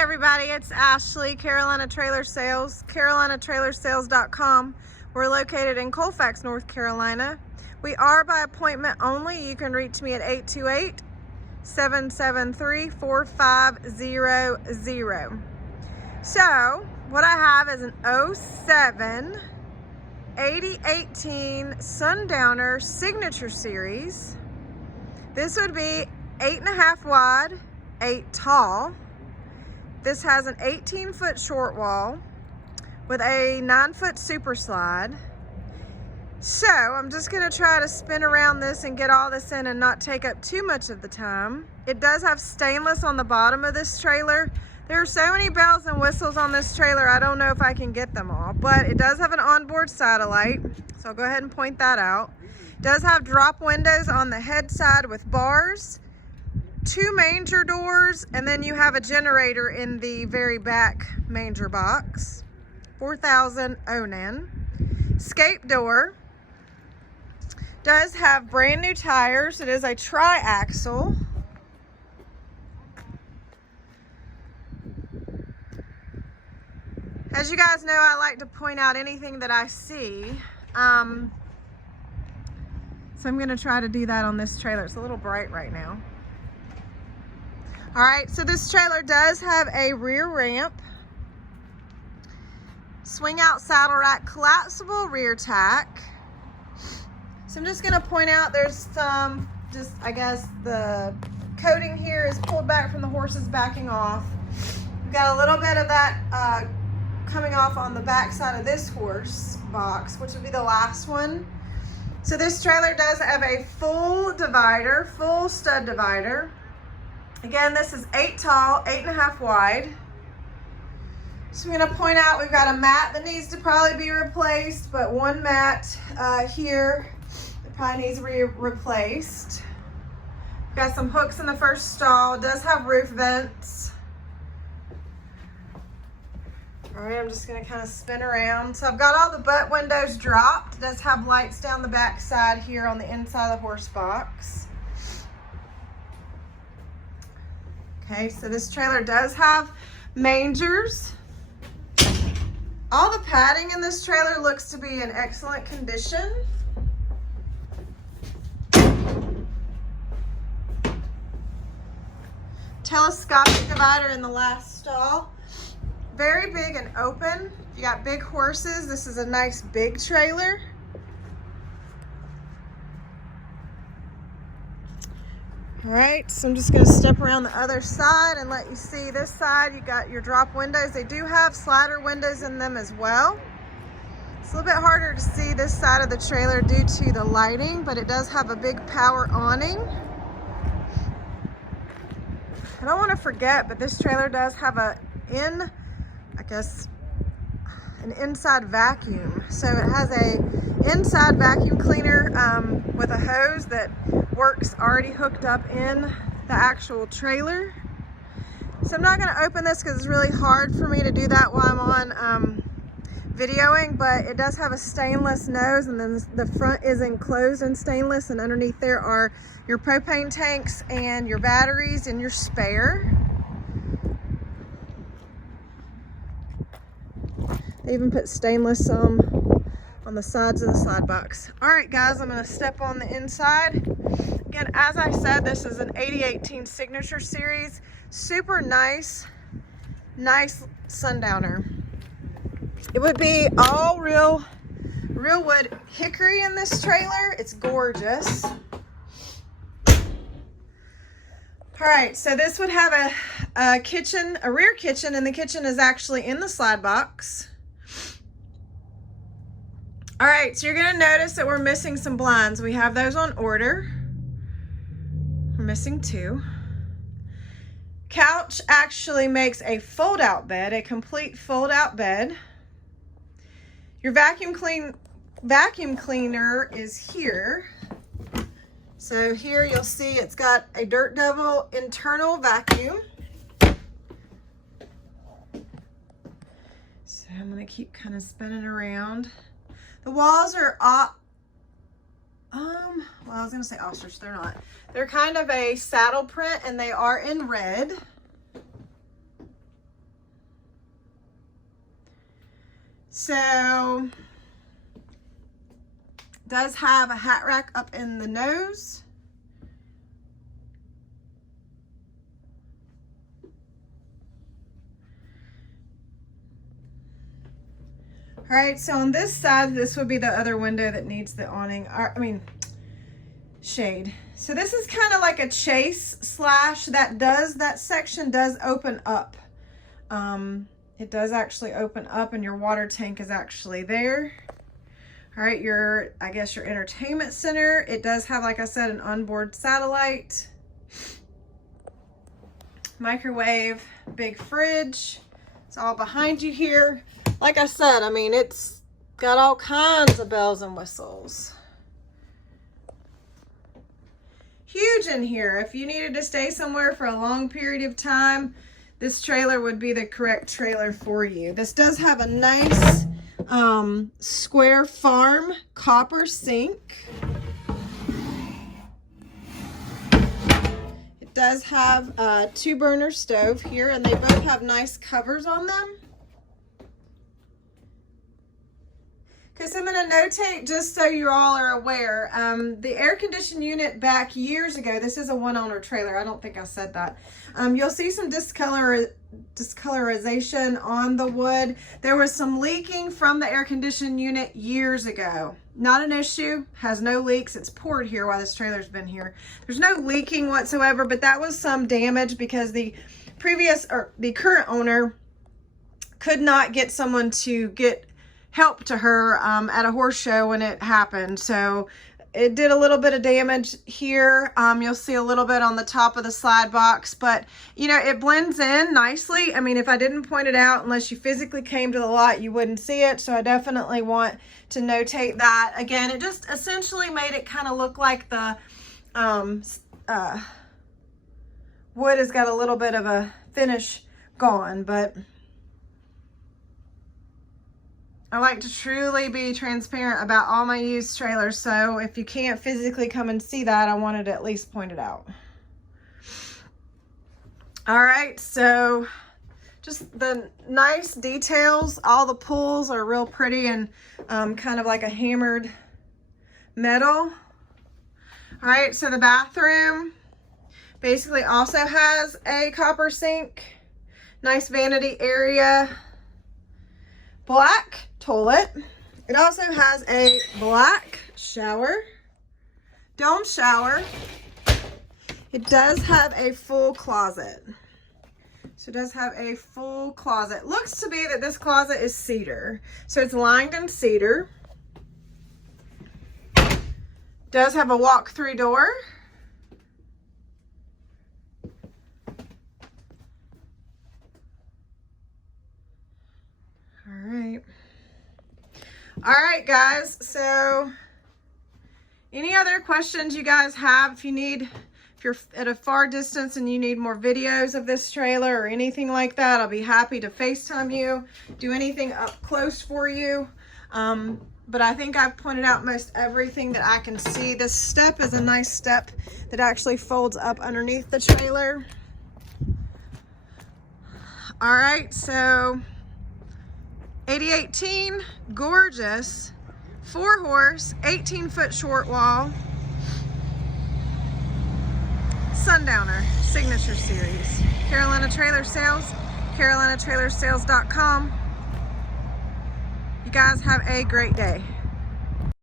Hi everybody, it's Ashley, Carolina Trailer Sales, carolinatrailersales.com. We're located in Colfax, North Carolina. We are by appointment only. You can reach me at 828-773-4500. So, what I have is an 07 8018 Sundowner Signature Series. This would be 8.5 wide, 8 tall. This has an 18-foot short wall with a 9-foot super slide. So I'm just gonna try to spin around this and get all this in and not take up too much of the time. It does have stainless on the bottom of this trailer. There are so many bells and whistles on this trailer, I don't know if I can get them all, but it does have an onboard satellite, so I'll go ahead and point that out. It does have drop windows on the head side with bars, 2 manger doors, and then you have a generator in the very back manger box. 4,000 ONAN. Escape door. Does have brand new tires. It is a tri-axle. As you guys know, I like to point out anything that I see. So I'm going to try to do that on this trailer. It's a little bright right now. All right, so this trailer does have a rear ramp, swing out saddle rack, collapsible rear tack. So I'm just gonna point out there's some, I guess the coating here is pulled back from the horses backing off. We've got a little bit of that coming off on the back side of this horse box, which would be the last one. So this trailer does have a full divider, full stud divider. Again, this is 8 tall, 8.5 wide. So I'm gonna point out we've got a mat that needs to probably be replaced, but one mat here that probably needs to be replaced. We've got some hooks in the first stall. It does have roof vents. All right, I'm just gonna kind of spin around. So I've got all the butt windows dropped. It does have lights down the back side here on the inside of the horse box. Okay, so this trailer does have mangers. All the padding in this trailer looks to be in excellent condition. Telescopic divider in the last stall. Very big and open. If you got big horses, this is a nice big trailer. All right, so I'm just gonna step around the other side and let you see this side. You got your drop windows. They do have slider windows in them as well. It's a little bit harder to see this side of the trailer due to the lighting, but it does have a big power awning. I don't wanna forget, but this trailer does have an inside vacuum. So it has a inside vacuum cleaner with a hose that works already hooked up in the actual trailer. So I'm not going to open this because it's really hard for me to do that while I'm on videoing, but it does have a stainless nose, and then the front is enclosed in stainless, and underneath there are your propane tanks and your batteries and your spare. They even put stainless on the sides of the slide box. All right, guys, I'm gonna step on the inside. Again, as I said, this is an 8018 Signature Series. Super nice Sundowner. It would be all real wood hickory in this trailer. It's gorgeous. All right, so this would have a kitchen, a rear kitchen, and the kitchen is actually in the slide box. All right, so you're gonna notice that we're missing some blinds. We have those on order. We're missing 2. Couch actually makes a fold-out bed, a complete fold-out bed. Your vacuum cleaner is here. So here you'll see it's got a Dirt Devil internal vacuum. So I'm gonna keep kind of spinning around. The walls are well, I was gonna say ostrich, they're not. They're kind of a saddle print and they are in red. So, does have a hat rack up in the nose. All right, so on this side, this would be the other window that needs the awning, shade. So this is kind of like a chase slash that section does open up. It does actually open up and your water tank is actually there. All right, I guess your entertainment center. It does have, like I said, an onboard satellite, microwave, big fridge. It's all behind you here. Like I said, I mean, it's got all kinds of bells and whistles. Huge in here. If you needed to stay somewhere for a long period of time, this trailer would be the correct trailer for you. This does have a nice square farm copper sink. It does have a 2-burner stove here, and they both have nice covers on them. Because I'm going to notate, just so you all are aware, the air conditioning unit back years ago, this is a one-owner trailer, I don't think I said that. You'll see some discolorization on the wood. There was some leaking from the air conditioning unit years ago. Not an issue, has no leaks. It's poured here while this trailer's been here. There's no leaking whatsoever, but that was some damage because the current owner could not get someone to get help to her at a horse show when it happened. So it did a little bit of damage here. You'll see a little bit on the top of the slide box, but you know, it blends in nicely. I mean, if I didn't point it out, unless you physically came to the lot, you wouldn't see it. So I definitely want to notate that. Again, it just essentially made it kind of look like the wood has got a little bit of a finish gone, but I like to truly be transparent about all my used trailers, so if you can't physically come and see that, I wanted to at least point it out. All right, so just the nice details. All the pulls are real pretty and kind of like a hammered metal. All right, so the bathroom basically also has a copper sink, nice vanity area, black toilet. It also has a black shower, dome shower. It does have a full closet. So it does have a full closet. Looks to be that this closet is cedar. So it's lined in cedar. Does have a walk-through door. All right, guys, so any other questions you guys have, if you're at a far distance and you need more videos of this trailer or anything like that, I'll be happy to FaceTime you, do anything up close for you. But I think I've pointed out most everything that I can see. This step is a nice step that actually folds up underneath the trailer. All right, so 8018, gorgeous, 4-horse, 18-foot short wall, Sundowner Signature Series. Carolina Trailer Sales, CarolinaTrailerSales.com. You guys have a great day.